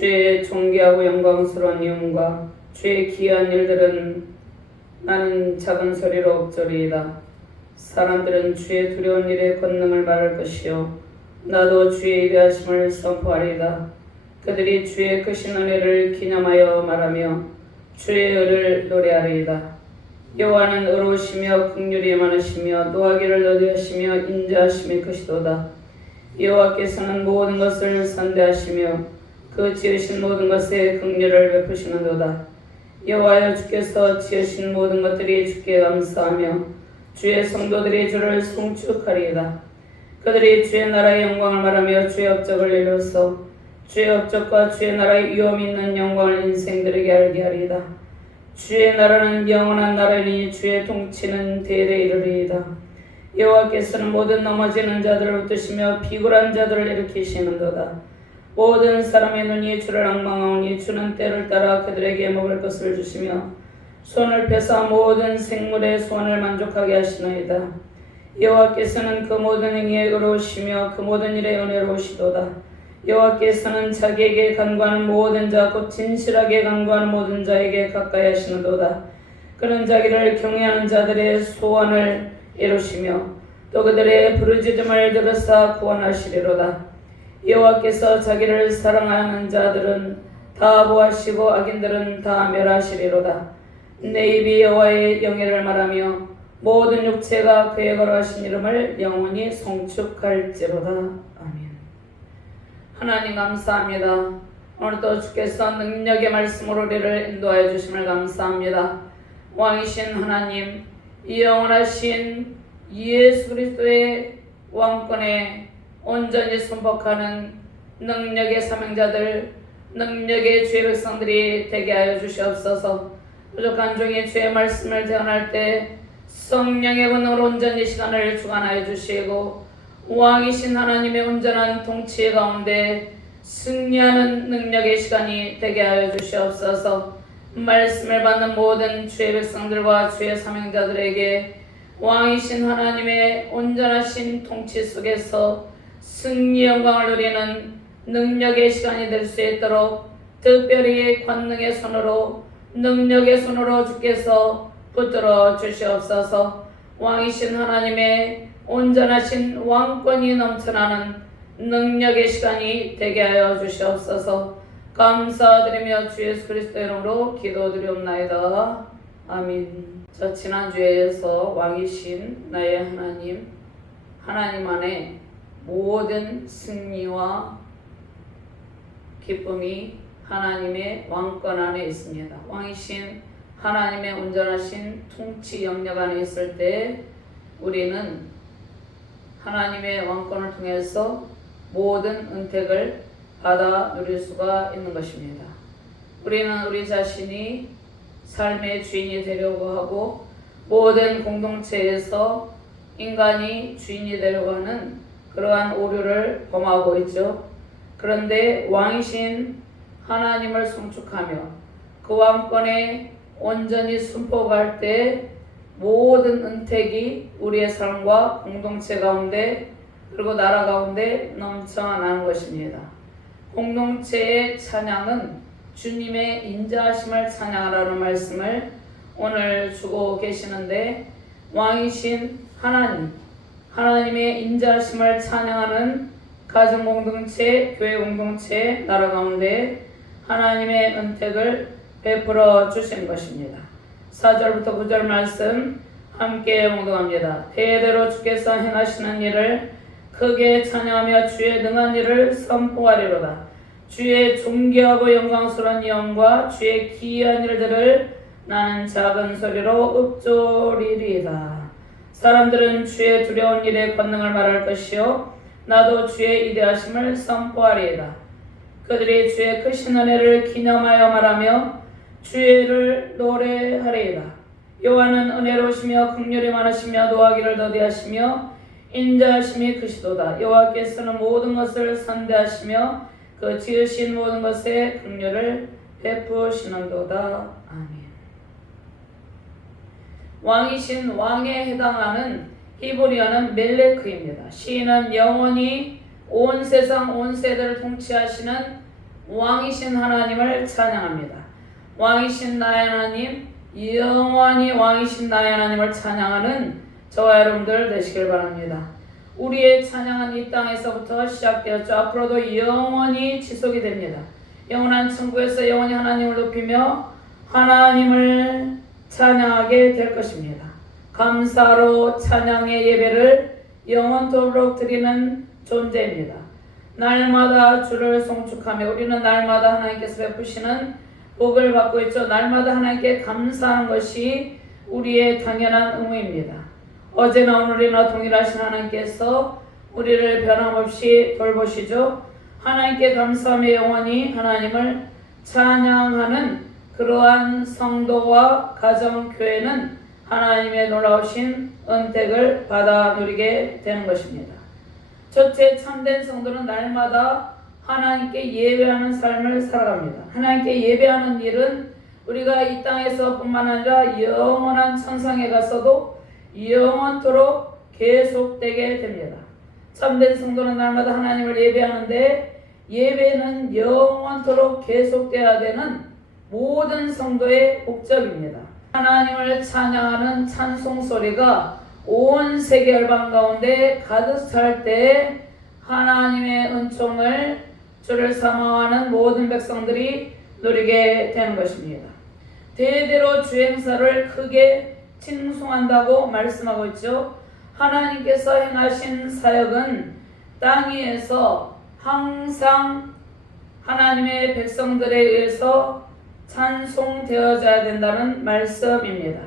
주의 존귀하고 영광스러운 이음과 주의 귀한 일들은 나는 작은 소리로 엎조리이다. 사람들은 주의 두려운 일의 권능을 말할 것이요 나도 주의 위대하심을 선포하리이다. 그들이 주의 크신 은혜를 기념하여 말하며 주의 의를 노래하리이다. 여호와는 의로우시며 긍휼이 많으시며 노하기를 더디하시며 인자하심이 크시도다. 여호와께서는 모든 것을 선대하시며 그 지으신 모든 것에 긍휼을 베푸시는도다. 여호와여 주께서 지으신 모든 것들이 주께 감사하며 주의 성도들이 주를 송축하리이다. 그들이 주의 나라의 영광을 말하며 주의 업적을 이루어서 주의 업적과 주의 나라의 위엄 있는 영광을 인생들에게 알게 하리이다. 주의 나라는 영원한 나라이니 주의 통치는 대대 이르리이다. 여호와께서는 모든 넘어지는 자들을 붙드시며 비굴한 자들을 일으키시는도다. 모든 사람의 눈이 주를 앙망하오니 주는 때를 따라 그들에게 먹을 것을 주시며 손을 펴사 모든 생물의 소원을 만족하게 하시나이다. 여호와께서는 그 모든 행위에 의로우시며 그 모든 일에 은혜로우시도다. 여호와께서는 자기에게 간구하는 모든 자 곧 진실하게 간구하는 모든 자에게 가까이 하시는도다. 그는 자기를 경외하는 자들의 소원을 이루시며 또 그들의 부르짖음을 들으사 구원하시리로다. 여호와께서 자기를 사랑하는 자들은 다 보하시고 악인들은 다 멸하시리로다. 내 입이 여호와의 영예를 말하며 모든 육체가 그의 거룩하신 이름을 영원히 송축할지로다. 아멘. 하나님 감사합니다. 오늘도 주께서 능력의 말씀으로 우리를 인도하여 주심을 감사합니다. 왕이신 하나님, 영원하신 예수 그리스도의 왕권에 온전히 순복하는 능력의 사명자들, 능력의 주의 백성들이 되게 하여 주시옵소서. 부족한 종의 주의 말씀을 대언할 때 성령의 권능으로 온전히 시간을 주관하여 주시고 왕이신 하나님의 온전한 통치 가운데 승리하는 능력의 시간이 되게 하여 주시옵소서. 말씀을 받는 모든 주의 백성들과 주의 사명자들에게 왕이신 하나님의 온전하신 통치 속에서 승리 영광을 누리는 능력의 시간이 될 수 있도록 특별히 권능의 손으로 능력의 손으로 주께서 붙들어 주시옵소서. 왕이신 하나님의 온전하신 왕권이 넘쳐나는 능력의 시간이 되게 하여 주시옵소서. 감사드리며 주 예수 그리스도의 이름으로 기도드리옵나이다. 아멘. 저 지난주에 이어서 왕이신 나의 하나님 안에 모든 승리와 기쁨이 하나님의 왕권 안에 있습니다. 왕이신 하나님의 온전하신 통치 영역 안에 있을 때 우리는 하나님의 왕권을 통해서 모든 은택을 받아 누릴 수가 있는 것입니다. 우리는 우리 자신이 삶의 주인이 되려고 하고 모든 공동체에서 인간이 주인이 되려고 하는 그러한 오류를 범하고 있죠. 그런데 왕이신 하나님을 송축하며 그 왕권에 온전히 순복할 때 모든 은택이 우리의 삶과 공동체 가운데 그리고 나라 가운데 넘쳐나는 것입니다. 공동체의 찬양은 주님의 인자하심을 찬양하라는 말씀을 오늘 주고 계시는데 왕이신 하나님의 인자하심을 찬양하는 가정 공동체, 교회 공동체, 나라 가운데 하나님의 은택을 베풀어 주신 것입니다. 4절부터 9절 말씀 함께 묵상합니다. 대대로 주께서 행하시는 일을 크게 찬양하며 주의 능한 일을 선포하리로다. 주의 존귀하고 영광스러운 영과 주의 기이한 일들을 나는 작은 소리로 읊조리리이다. 사람들은 주의 두려운 일의 권능을 말할 것이요 나도 주의 위대하심을 선포하리이다. 그들이 주의 크신 은혜를 기념하여 말하며 주의 일을 노래하리이다. 여호와는 은혜로우시며 긍휼이 많으시며 노하기를 더디하시며 인자하심이 크시도다. 여호와께서는 모든 것을 선대하시며 그 지으신 모든 것에 긍휼을 베푸시는도다. 아멘. 왕이신 왕에 해당하는 히브리어는 멜레크입니다. 시인은 영원히 온 세상 온 세대를 통치하시는 왕이신 하나님을 찬양합니다. 왕이신 나의 하나님, 영원히 왕이신 나의 하나님을 찬양하는 저와 여러분들 되시길 바랍니다. 우리의 찬양은 이 땅에서부터 시작되었죠. 앞으로도 영원히 지속이 됩니다. 영원한 천국에서 영원히 하나님을 높이며 하나님을 찬양하게 될 것입니다. 감사로 찬양의 예배를 영원토록 드리는 존재입니다. 날마다 주를 송축하며 우리는 날마다 하나님께서 베푸시는 복을 받고 있죠. 날마다 하나님께 감사하는 것이 우리의 당연한 의무입니다. 어제나 오늘이나 동일하신 하나님께서 우리를 변함없이 돌보시죠. 하나님께 감사하며 영원히 하나님을 찬양하는 그러한 성도와 가정교회는 하나님의 놀라우신 은택을 받아 누리게 되는 것입니다. 첫째, 참된 성도는 날마다 하나님께 예배하는 삶을 살아갑니다. 하나님께 예배하는 일은 우리가 이 땅에서 뿐만 아니라 영원한 천상에 가서도 영원토록 계속되게 됩니다. 참된 성도는 날마다 하나님을 예배하는데 예배는 영원토록 계속되어야 되는 모든 성도의 목적입니다. 하나님을 찬양하는 찬송 소리가 온 세계 열방 가운데 가득 찰 때 하나님의 은총을 주를 사모하는 모든 백성들이 누리게 되는 것입니다. 대대로 주 행사를 크게 칭송한다고 말씀하고 있죠. 하나님께서 행하신 사역은 땅 위에서 항상 하나님의 백성들에 의해서 찬송되어져야 된다는 말씀입니다.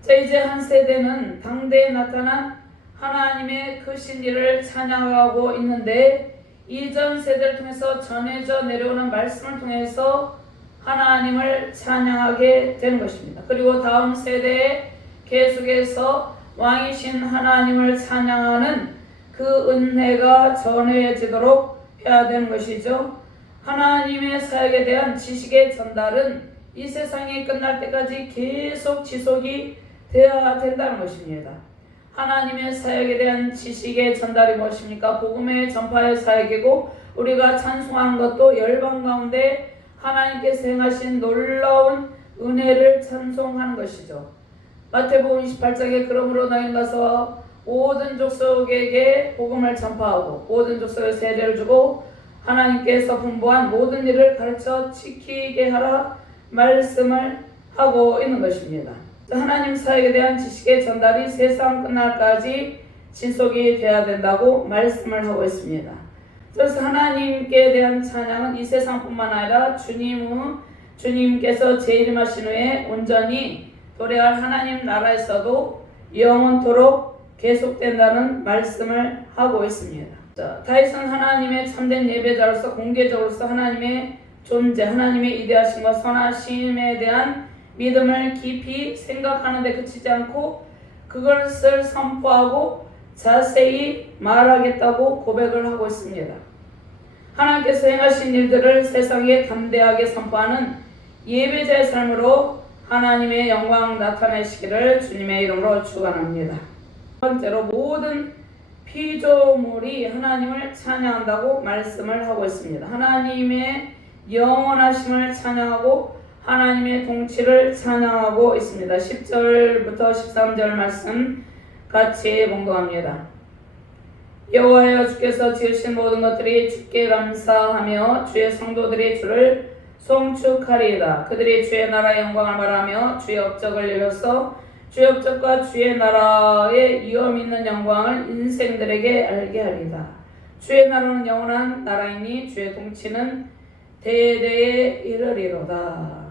자, 이제 한 세대는 당대에 나타난 하나님의 크신 일을 찬양하고 있는데 이전 세대를 통해서 전해져 내려오는 말씀을 통해서 하나님을 찬양하게 되는 것입니다. 그리고 다음 세대에 계속해서 왕이신 하나님을 찬양하는 그 은혜가 전해지도록 해야 되는 것이죠. 하나님의 사역에 대한 지식의 전달은 이 세상이 끝날 때까지 계속 지속이 되어야 된다는 것입니다. 하나님의 사역에 대한 지식의 전달이 무엇입니까? 복음의 전파의 사역이고 우리가 찬송하는 것도 열방 가운데 하나님께서 행하신 놀라운 은혜를 찬송하는 것이죠. 마태복음 28장에 그러므로 너희는 가서 모든 족속에게 복음을 전파하고 모든 족속에 세례를 주고 하나님께서 분부한 모든 일을 가르쳐 지키게 하라 말씀을 하고 있는 것입니다. 하나님 사역에 대한 지식의 전달이 세상 끝날까지 지속이 되어야 된다고 말씀을 하고 있습니다. 그래서 하나님께 대한 찬양은 이 세상뿐만 아니라 주님께서 재림하신 후에 온전히 도래할 하나님 나라에서도 영원토록 계속된다는 말씀을 하고 있습니다. 자, 다윗은 하나님의 참된 예배자로서 공개적으로서 하나님의 존재, 하나님의 이대하심과 선하심에 대한 믿음을 깊이 생각하는 데 그치지 않고 그것을 선포하고 자세히 말하겠다고 고백을 하고 있습니다. 하나님께서 행하신 일들을 세상에 담대하게 선포하는 예배자의 삶으로 하나님의 영광 나타내시기를 주님의 이름으로 축원합니다. 첫 번째로 모든 피조물이 하나님을 찬양한다고 말씀을 하고 있습니다. 하나님의 영원하심을 찬양하고 하나님의 통치를 찬양하고 있습니다. 10절부터 13절 말씀 같이 봉독합니다. 여호와여 주께서 지으신 모든 것들이 주께 감사하며 주의 성도들이 주를 송축하리이다. 그들이 주의 나라의 영광을 말하며 주의 업적을 이뤄서 주의 업적과 주의 나라의 위엄 있는 영광을 인생들에게 알게 하리이다. 주의 나라는 영원한 나라이니 주의 통치는 대대에 이르리로다.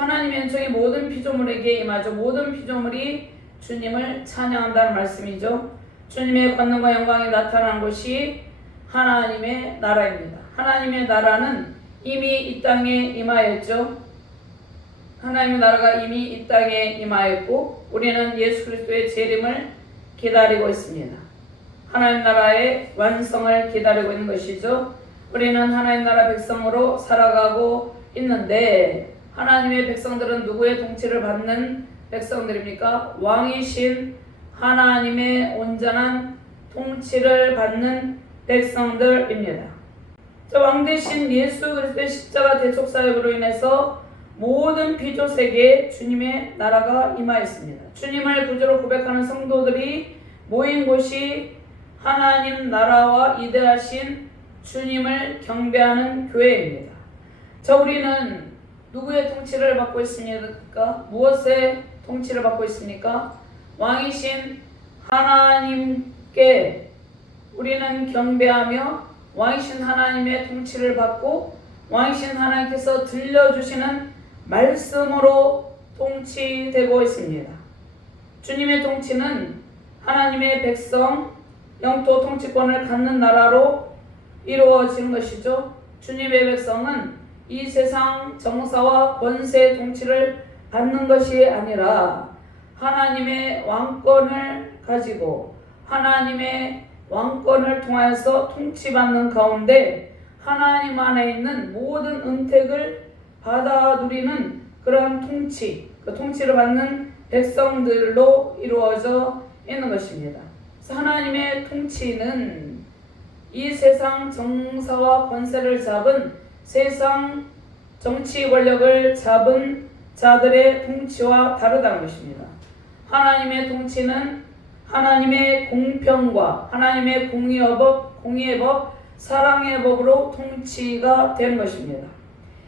하나님의 은총이 모든 피조물에게 임하죠. 모든 피조물이 주님을 찬양한다는 말씀이죠. 주님의 권능과 영광이 나타나는 것이 하나님의 나라입니다. 하나님의 나라는 이미 이 땅에 임하였죠. 하나님의 나라가 이미 이 땅에 임하였고 우리는 예수 그리스도의 재림을 기다리고 있습니다. 하나님 나라의 완성을 기다리고 있는 것이죠. 우리는 하나님 나라 백성으로 살아가고 있는데 하나님의 백성들은 누구의 통치를 받는 백성들입니까? 왕이신 하나님의 온전한 통치를 받는 백성들입니다. 왕 대신 예수 그리스도의 십자가 대속 사역으로 인해서 모든 피조세계에 주님의 나라가 임하였습니다. 주님을 구주로 고백하는 성도들이 모인 곳이 하나님 나라와 이대하신 주님을 경배하는 교회입니다. 자, 우리는 누구의 통치를 받고 있습니까? 무엇의 통치를 받고 있습니까? 왕이신 하나님께 우리는 경배하며 왕이신 하나님의 통치를 받고 왕이신 하나님께서 들려주시는 말씀으로 통치되고 있습니다. 주님의 통치는 하나님의 백성 영토 통치권을 갖는 나라로 이루어지는 것이죠. 주님의 백성은 이 세상 정사와 권세의 통치를 받는 것이 아니라 하나님의 왕권을 가지고 하나님의 왕권을 통하여서 통치받는 가운데 하나님 안에 있는 모든 은택을 받아 누리는 그러한 통치, 그 통치를 받는 백성들로 이루어져 있는 것입니다. 그래서 하나님의 통치는 이 세상 정사와 권세를 잡은 세상 정치 권력을 잡은 자들의 통치와 다르다는 것입니다. 하나님의 통치는 하나님의 공평과 하나님의 공의의 법, 사랑의 법으로 통치가 되는 것입니다.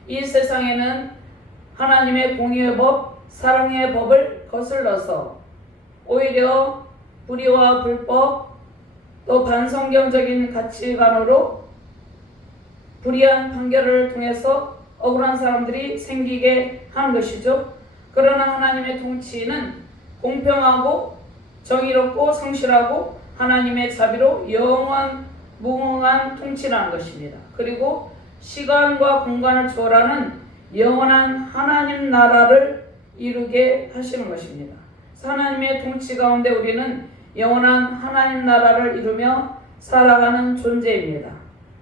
이 세상에는 하나님의 공의의 법, 사랑의 법을 거슬러서 오히려 불의와 불법, 또 반성경적인 가치관으로 불의한 판결을 통해서 억울한 사람들이 생기게 하는 것이죠. 그러나 하나님의 통치는 공평하고 정의롭고 성실하고 하나님의 자비로 영원 무궁한 통치라는 것입니다. 그리고 시간과 공간을 초월하는 영원한 하나님 나라를 이루게 하시는 것입니다. 하나님의 통치 가운데 우리는 영원한 하나님 나라를 이루며 살아가는 존재입니다.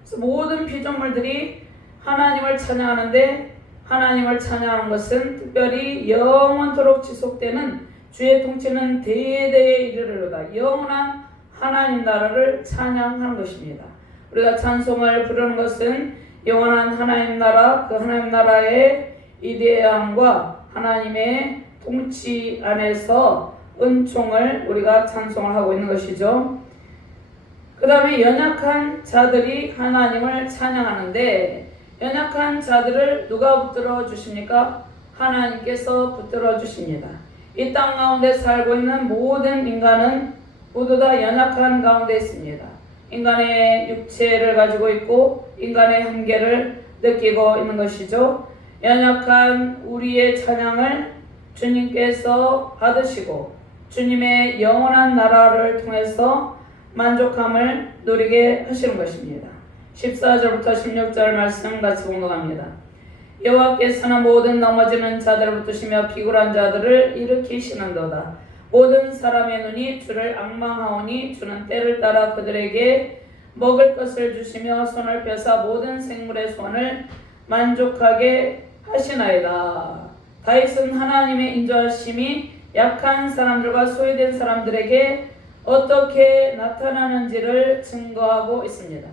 그래서 모든 피조물들이 하나님을 찬양하는데 하나님을 찬양하는 것은 특별히 영원토록 지속되는 주의 통치는 대대에 이르르다 영원한 하나님 나라를 찬양하는 것입니다. 우리가 찬송을 부르는 것은 영원한 하나님 나라, 그 하나님 나라의 위대함과 하나님의 통치 안에서 은총을 우리가 찬송을 하고 있는 것이죠. 그 다음에 연약한 자들이 하나님을 찬양하는데 연약한 자들을 누가 붙들어 주십니까? 하나님께서 붙들어 주십니다. 이 땅 가운데 살고 있는 모든 인간은 모두 다 연약한 가운데 있습니다. 인간의 육체를 가지고 있고 인간의 한계를 느끼고 있는 것이죠. 연약한 우리의 찬양을 주님께서 받으시고 주님의 영원한 나라를 통해서 만족함을 누리게 하시는 것입니다. 14절부터 16절 말씀 같이 공독합니다. 여호와께서는 모든 넘어지는 자들을 붙드시며 비굴한 자들을 일으키시는도다. 모든 사람의 눈이 주를 앙망하오니 주는 때를 따라 그들에게 먹을 것을 주시며 손을 펴사 모든 생물의 손을 만족하게 하시나이다. 다윗은 하나님의 인도하심이 약한 사람들과 소외된 사람들에게 어떻게 나타나는지를 증거하고 있습니다.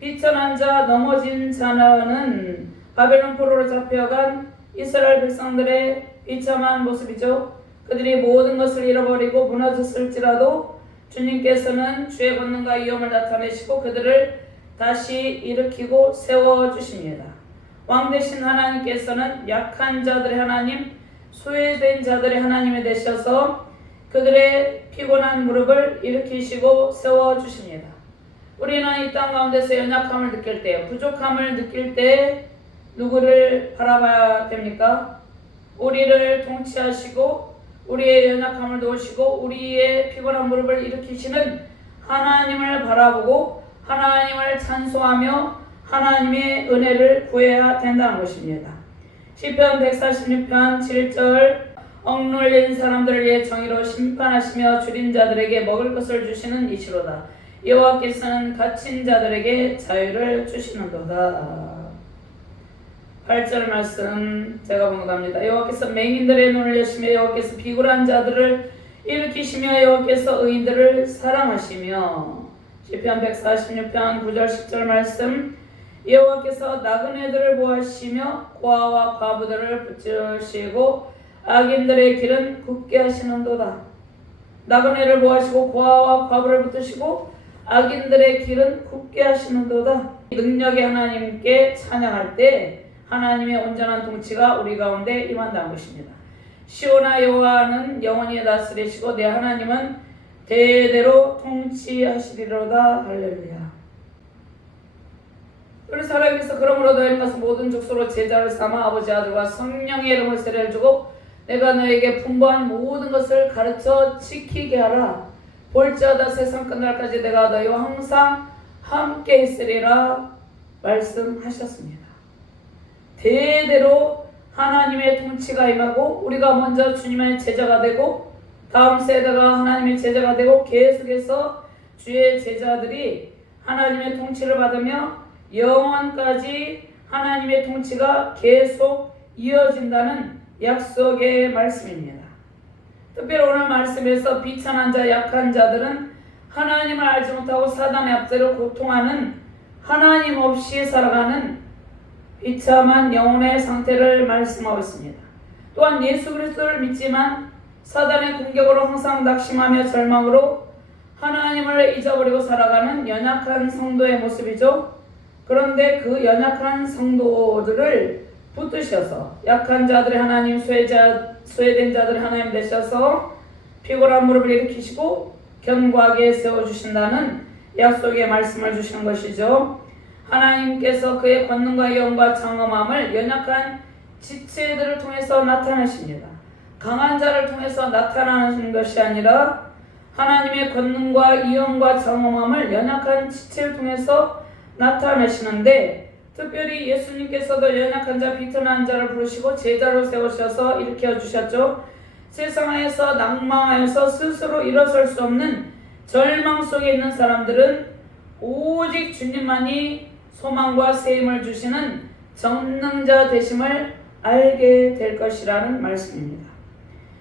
비천한 자, 넘어진 자는 바벨론 포로로 잡혀간 이스라엘 백성들의 비참한 모습이죠. 그들이 모든 것을 잃어버리고 무너졌을지라도 주님께서는 주의 권능과 위엄을 나타내시고 그들을 다시 일으키고 세워주십니다. 왕 대신 하나님께서는 약한 자들의 하나님, 소외된 자들의 하나님이 되셔서 그들의 피곤한 무릎을 일으키시고 세워주십니다. 우리는 이 땅 가운데서 연약함을 느낄 때, 부족함을 느낄 때 누구를 바라봐야 됩니까? 우리를 통치하시고 우리의 연약함을 도우시고 우리의 피곤한 무릎을 일으키시는 하나님을 바라보고 하나님을 찬송하며 하나님의 은혜를 구해야 된다는 것입니다. 시편 146편 7절 억눌린 사람들을 위해 정의로 심판하시며 줄인 자들에게 먹을 것을 주시는 이시로다. 여호와께서는 갇힌 자들에게 자유를 주시는도다. 8절 말씀 제가 봉독합니다. 여호와께서 맹인들의 눈을 여시며 여호와께서 비굴한 자들을 일으키시며 여호와께서 의인들을 사랑하시며 시편 146편 9절 10절 말씀 여호와께서 나그네들을 보하시며 고아와 과부들을 붙드시고 악인들의 길은 굽게 하시는도다. 나그네를 보하시고 고아와 과부를 붙드시고 악인들의 길은 굽게 하시는도다. 능력의 하나님께 찬양할 때 하나님의 온전한 통치가 우리 가운데 임한다는 것입니다. 시온아 여호와는 영원히 다스리시고 내 하나님은 대대로 통치하시리로다. 할렐루야. 우리 살아계서 그러므로 너희는 가서 모든 족속으로 제자를 삼아 아버지 아들과 성령의 이름을 세례를 주고 내가 너에게 분부한 모든 것을 가르쳐 지키게 하라. 볼지어다 세상 끝날까지 내가 너희와 항상 함께 있으리라 말씀하셨습니다. 대대로 하나님의 통치가 임하고 우리가 먼저 주님의 제자가 되고 다음 세대가 하나님의 제자가 되고 계속해서 주의 제자들이 하나님의 통치를 받으며 영원까지 하나님의 통치가 계속 이어진다는 약속의 말씀입니다. 특별히 오늘 말씀에서 비천한 자, 약한 자들은 하나님을 알지 못하고 사단의 압제로 고통하는 하나님 없이 살아가는 비참한 영혼의 상태를 말씀하고 있습니다. 또한 예수 그리스도를 믿지만 사단의 공격으로 항상 낙심하며 절망으로 하나님을 잊어버리고 살아가는 연약한 성도의 모습이죠. 그런데 그 연약한 성도들을 붙드셔서 약한 자들의 하나님, 소외된 자들의 하나님 되셔서 피곤한 무릎을 일으키시고 견고하게 세워주신다는 약속의 말씀을 주시는 것이죠. 하나님께서 그의 권능과 영과 장엄함을 연약한 지체들을 통해서 나타내십니다. 강한 자를 통해서 나타나는 것이 아니라 하나님의 권능과 영과 장엄함을 연약한 지체를 통해서 나타내시는데, 특별히 예수님께서도 연약한 자, 비천한 자를 부르시고 제자로 세우셔서 일으켜 주셨죠. 세상에서 낭망하여서 스스로 일어설 수 없는 절망 속에 있는 사람들은 오직 주님만이 소망과 세임을 주시는 전능자 되심을 알게 될 것이라는 말씀입니다.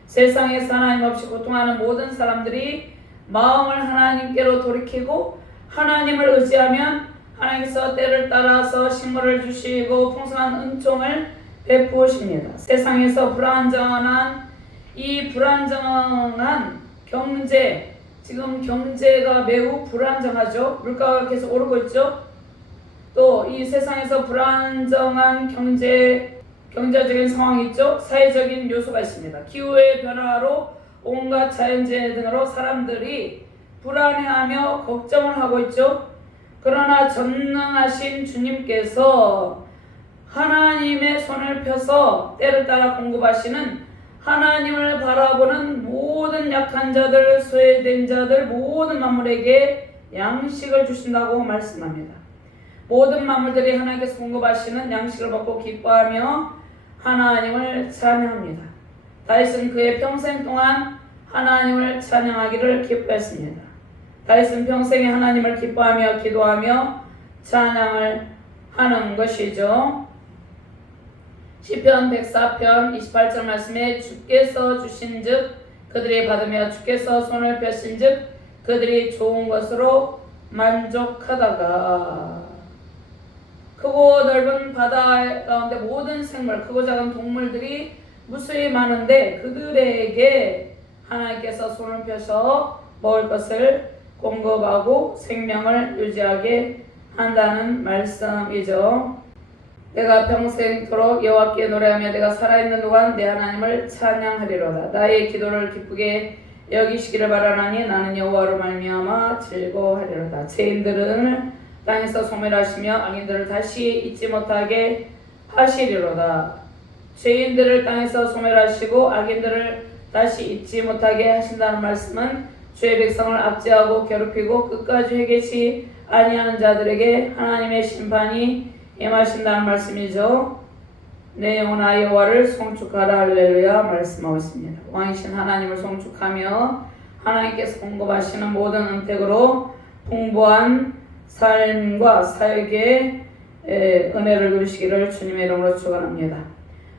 세상에서 하나님 없이 고통하는 모든 사람들이 마음을 하나님께로 돌이키고 하나님을 의지하면 하나님께서 때를 따라서 식물을 주시고 풍성한 은총을 베푸십니다. 세상에서 이 불안정한 경제, 지금 경제가 매우 불안정하죠. 물가가 계속 오르고 있죠. 또 이 세상에서 불안정한 경제적인 상황이 있죠. 사회적인 요소가 있습니다. 기후의 변화로 온갖 자연재해 등으로 사람들이 불안해하며 걱정을 하고 있죠. 그러나 전능하신 주님께서 하나님의 손을 펴서 때를 따라 공급하시는 하나님을 바라보는 모든 약한 자들, 소외된 자들, 모든 만물에게 양식을 주신다고 말씀합니다. 모든 만물들이 하나님께서 공급하시는 양식을 먹고 기뻐하며 하나님을 찬양합니다. 다윗은 그의 평생 동안 하나님을 찬양하기를 기뻐했습니다. 다윗은 평생에 하나님을 기뻐하며 기도하며 찬양을 하는 것이죠. 시편 104편 28절 말씀에 주께서 주신즉 그들이 받으며 주께서 손을 펴신즉 그들이 좋은 것으로 만족하다가, 크고 넓은 바다 가운데 모든 생물, 크고 작은 동물들이 무수히 많은데 그들에게 하나님께서 손을 펴서 먹을 것을 공급하고 생명을 유지하게 한다는 말씀이죠. 내가 평생토록 여호와께 노래하며 내가 살아있는 동안 내 하나님을 찬양하리로다. 나의 기도를 기쁘게 여기시기를 바라나니 나는 여호와로 말미암아 즐거워하리로다. 죄인들은 땅에서 소멸하시며 악인들을 다시 잊지 못하게 하시리로다. 죄인들을 땅에서 소멸하시고 악인들을 다시 잊지 못하게 하신다는 말씀은 주의 백성을 압제하고 괴롭히고 끝까지 회개치 아니하는 자들에게 하나님의 심판이 임하신다는 말씀이죠. 내 영혼아 여호와를 송축하라. 할렐루야 말씀하고 있습니다. 왕이신 하나님을 송축하며 하나님께서 공급하시는 모든 은택으로 풍부한 삶과 사역의 은혜를 누리시기를 주님의 이름으로 축원합니다.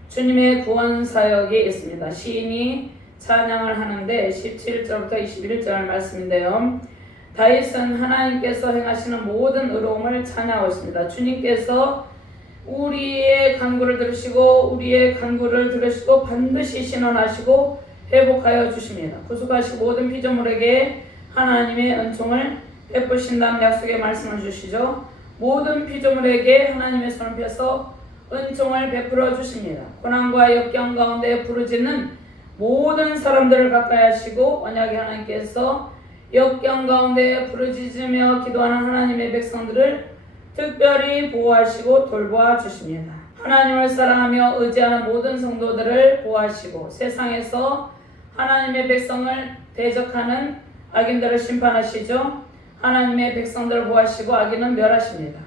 주님의 구원 사역이 있습니다. 시인이 찬양을 하는데 17절부터 21절 말씀인데요. 다윗은 하나님께서 행하시는 모든 의로움을 찬양하고 있습니다. 주님께서 우리의 간구를 들으시고 반드시 신원하시고 회복하여 주십니다. 구속하시고 모든 피조물에게 하나님의 은총을 베푸신다는 약속의 말씀을 주시죠. 모든 피조물에게 하나님의 손을 펴서 은총을 베풀어 주십니다. 고난과 역경 가운데 부르짖는 모든 사람들을 가까이 하시고 언약의 하나님께서 역경 가운데 부르짖으며 기도하는 하나님의 백성들을 특별히 보호하시고 돌보아 주십니다. 하나님을 사랑하며 의지하는 모든 성도들을 보호하시고 세상에서 하나님의 백성을 대적하는 악인들을 심판하시죠. 하나님의 백성들을 보호하시고 악인은 멸하십니다.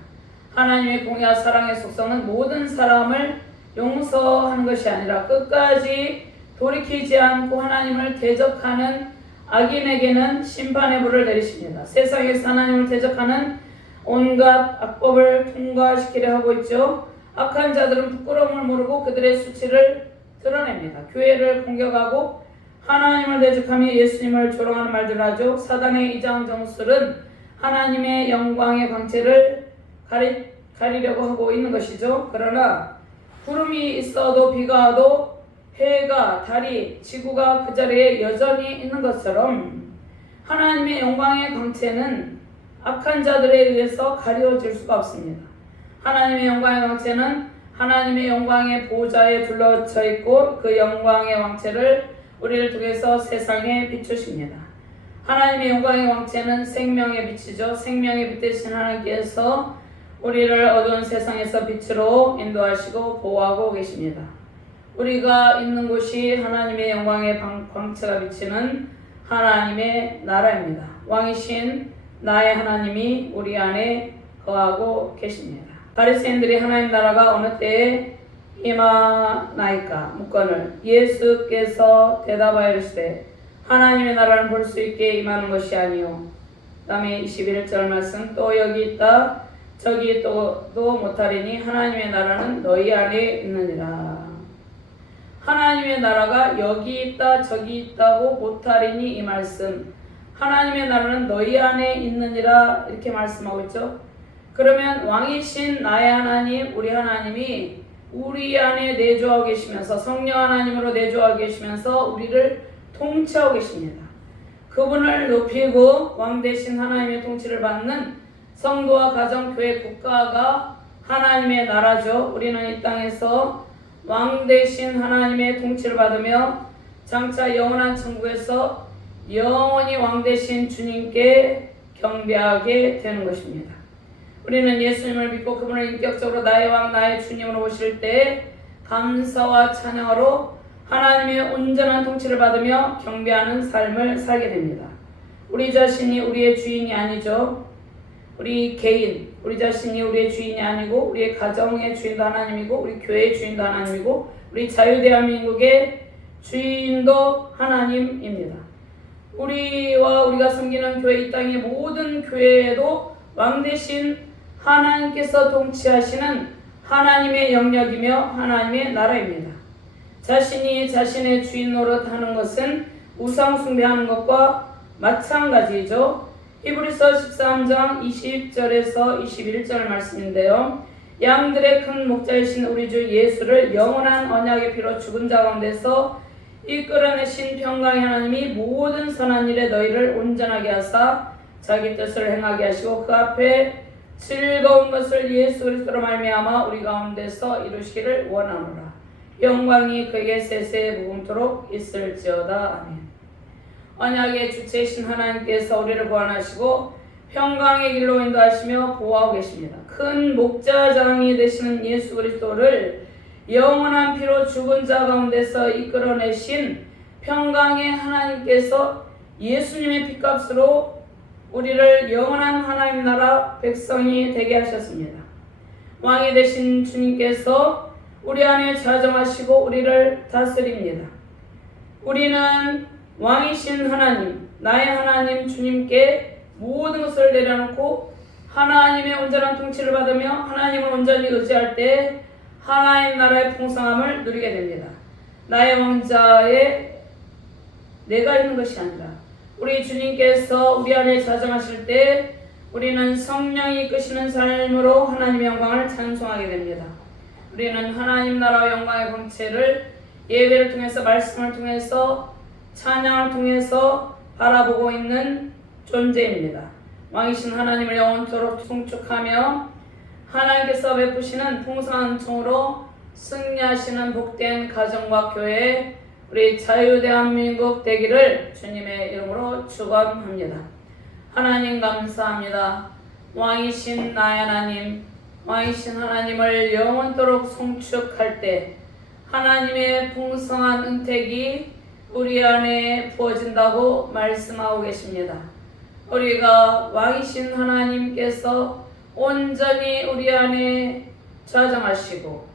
하나님의 공의와 사랑의 속성은 모든 사람을 용서하는 것이 아니라 끝까지 돌이키지 않고 하나님을 대적하는 악인에게는 심판의 불을 내리십니다. 세상에서 하나님을 대적하는 온갖 악법을 통과시키려 하고 있죠. 악한 자들은 부끄러움을 모르고 그들의 수치를 드러냅니다. 교회를 공격하고 하나님을 대적하며 예수님을 조롱하는 말들을 하죠. 사단의 이장정술은 하나님의 영광의 광채를 가리려고 하고 있는 것이죠. 그러나 구름이 있어도 비가 와도 해가, 달이, 지구가 그 자리에 여전히 있는 것처럼 하나님의 영광의 광채는 악한 자들에 의해서 가려질 수가 없습니다. 하나님의 영광의 광채는 하나님의 영광의 보좌에 둘러쳐 있고 그 영광의 광채를 우리를 통해서 세상에 비추십니다. 하나님의 영광의 광채는 생명의 빛이죠. 생명의 빛 되신 하나님께서 우리를 어두운 세상에서 빛으로 인도하시고 보호하고 계십니다. 우리가 있는 곳이 하나님의 영광의 광채가 비치는 하나님의 나라입니다. 왕이신 나의 하나님이 우리 안에 거하고 계십니다. 바리새인들이 하나님 나라가 어느 때에 임하나이까 묻거늘 예수께서 대답하여 이르시되 하나님의 나라를 볼 수 있게 임하는 것이 아니요. 다음에 21절 말씀 또 여기 있다 저기 또 못하리니 하나님의 나라는 너희 안에 있느니라. 하나님의 나라가 여기 있다 저기 있다고 못하리니 이 말씀 하나님의 나라는 너희 안에 있느니라 이렇게 말씀하고 있죠. 그러면 왕이신 나의 하나님 우리 하나님이 우리 안에 내주하고 계시면서 성령 하나님으로 내주하고 계시면서 우리를 통치하고 계십니다. 그분을 높이고 왕 대신 하나님의 통치를 받는 성도와 가정, 교회, 국가가 하나님의 나라죠. 우리는 이 땅에서 왕 대신 하나님의 통치를 받으며 장차 영원한 천국에서 영원히 왕 대신 주님께 경배하게 되는 것입니다. 우리는 예수님을 믿고 그분을 인격적으로 나의 왕, 나의 주님으로 오실 때 감사와 찬양으로 하나님의 온전한 통치를 받으며 경배하는 삶을 살게 됩니다. 우리 자신이 우리의 주인이 아니죠. 우리 개인, 우리 자신이 우리의 주인이 아니고 우리의 가정의 주인도 하나님이고 우리 교회의 주인도 하나님이고 우리 자유대한민국의 주인도 하나님입니다. 우리가 섬기는 교회 이 땅의 모든 교회에도 왕 대신 하나님께서 통치하시는 하나님의 영역이며 하나님의 나라입니다. 자신이 자신의 주인 노릇하는 것은 우상 숭배하는 것과 마찬가지죠. 히브리서 13장 20절에서 21절 말씀인데요. 양들의 큰 목자이신 우리 주 예수를 영원한 언약의 피로 죽은 자 가운데서 이끌어내신 평강의 하나님이 모든 선한 일에 너희를 온전하게 하사 자기 뜻을 행하게 하시고 그 앞에 즐거운 것을 예수 그리스도로 말미암아 우리 가운데서 이루시기를 원하노라. 영광이 그에게 세세에 무궁토록 있을지어다. 아멘. 언약의 주체이신 하나님께서 우리를 보완하시고 평강의 길로 인도하시며 보호하고 계십니다. 큰 목자장이 되시는 예수 그리스도를 영원한 피로 죽은 자 가운데서 이끌어내신 평강의 하나님께서 예수님의 피값으로 우리를 영원한 하나님 나라 백성이 되게 하셨습니다. 왕이 되신 주님께서 우리 안에 자정하시고 우리를 다스립니다. 우리는 왕이신 하나님, 나의 하나님 주님께 모든 것을 내려놓고 하나님의 온전한 통치를 받으며 하나님을 온전히 의지할 때 하나님 나라의 풍성함을 누리게 됩니다. 나의 왕자에 내가 있는 것이 아니라 우리 주님께서 우리 안에 자정하실 때 우리는 성령이 이끄시는 삶으로 하나님의 영광을 찬송하게 됩니다. 우리는 하나님 나라와 영광의 본체를 예배를 통해서, 말씀을 통해서, 찬양을 통해서 바라보고 있는 존재입니다. 왕이신 하나님을 영원토록 송축하며 하나님께서 베푸시는 풍성한 은총으로 승리하시는 복된 가정과 교회, 우리 자유대한민국 되기를 주님의 이름으로 축원합니다. 하나님 감사합니다. 왕이신 나의 하나님, 왕이신 하나님을 영원토록 송축할 때 하나님의 풍성한 은택이 우리 안에 부어진다고 말씀하고 계십니다. 우리가 왕이신 하나님께서 온전히 우리 안에 좌정하시고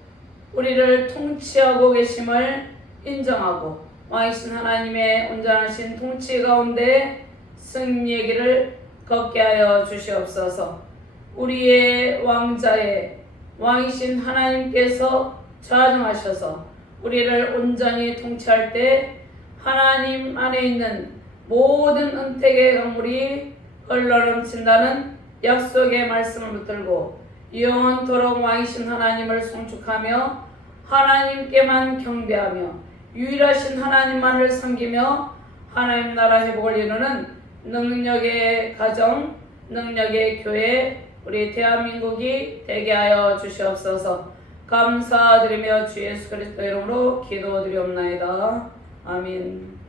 우리를 통치하고 계심을 인정하고 왕이신 하나님의 온전하신 통치 가운데 승리의 길을 걷게 하여 주시옵소서. 우리의 왕자의 왕이신 하나님께서 좌정하셔서 우리를 온전히 통치할 때 하나님 안에 있는 모든 은택의 강물이 흘러넘친다는 약속의 말씀을 붙들고 영원토록 왕이신 하나님을 송축하며 하나님께만 경배하며 유일하신 하나님만을 섬기며 하나님 나라 회복을 이루는 능력의 가정, 능력의 교회, 우리 대한민국이 되게 하여 주시옵소서. 감사드리며 주 예수 그리스도 이름으로 기도드리옵나이다. 아멘.